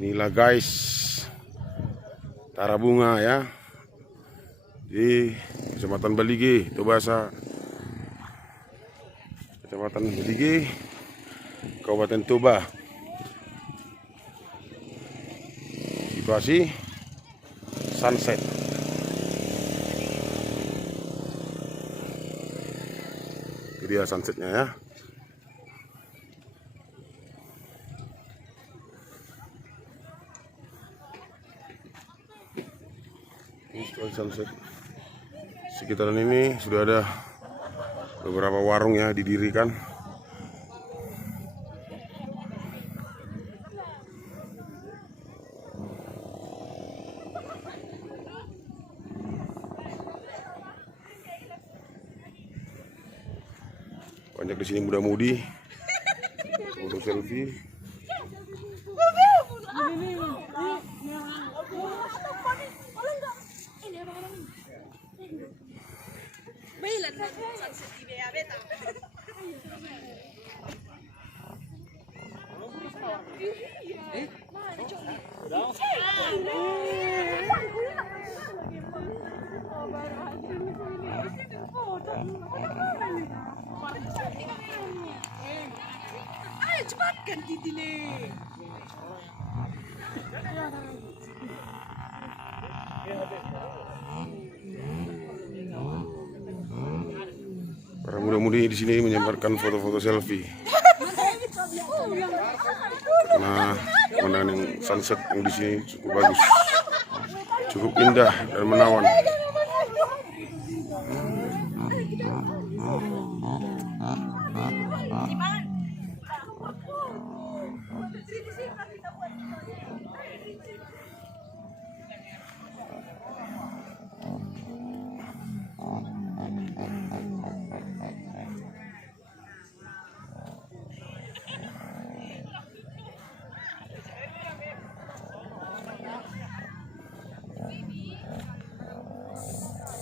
Inilah guys, Tarabunga ya, di Kecamatan Baligi, Tobasa, Kecamatan Baligi, Kabupaten Toba. Situasi sunset. Ini dia sunsetnya ya. Sunset. Sekitaran ini sudah ada beberapa warung ya didirikan. Banyak di sini muda-mudi foto selfie. Ayo cepat ganti dile. Para muda-mudi di sini menyebarkan foto-foto selfie. Nah, pemandangan sunset yang di sini cukup bagus, cukup indah dan menawan.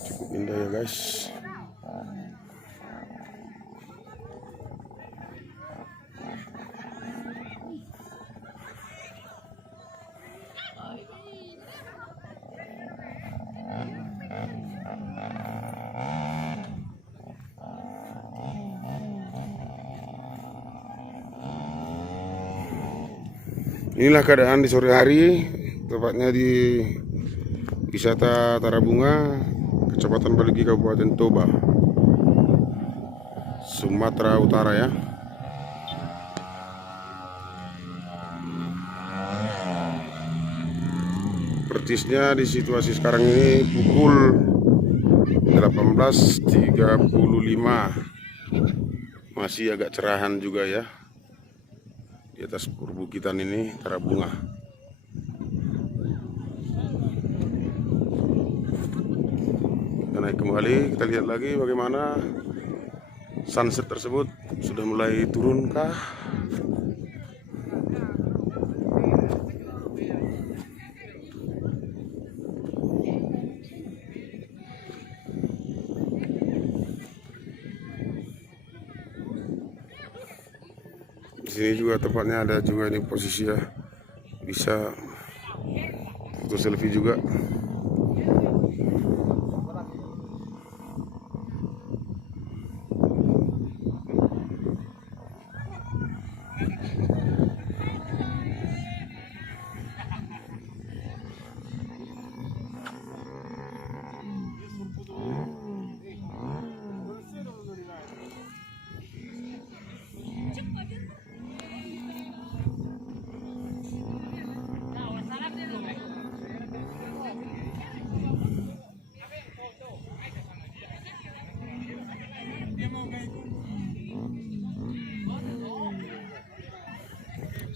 Cukup indah ya guys. Inilah keadaan di sore hari, tepatnya di wisata Tarabunga, Kecamatan Baligi, Kabupaten Toba, Sumatera Utara ya. Persisnya di situasi sekarang ini pukul 18.35, masih agak cerahan juga ya. Di atas perbukitan ini Tarabunga. Kita naik kembali, kita lihat lagi bagaimana sunset tersebut sudah mulai turunkah. Di sini juga tempatnya ada juga ini posisi ya, bisa foto selfie juga.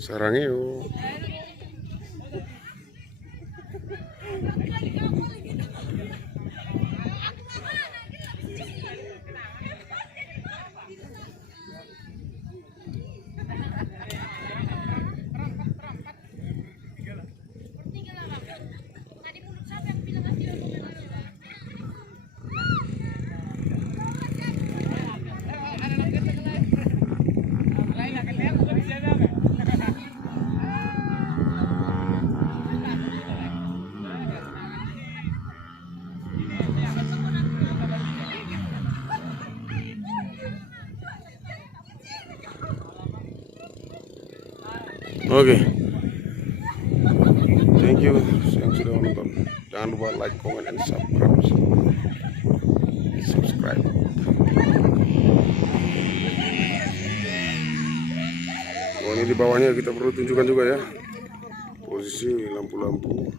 Sarang yuk. Oke. Thank you yang sudah menonton. Jangan lupa like, comment, and subscribe. Oh, ini di bawahnya kita perlu tunjukkan juga ya posisi lampu-lampu.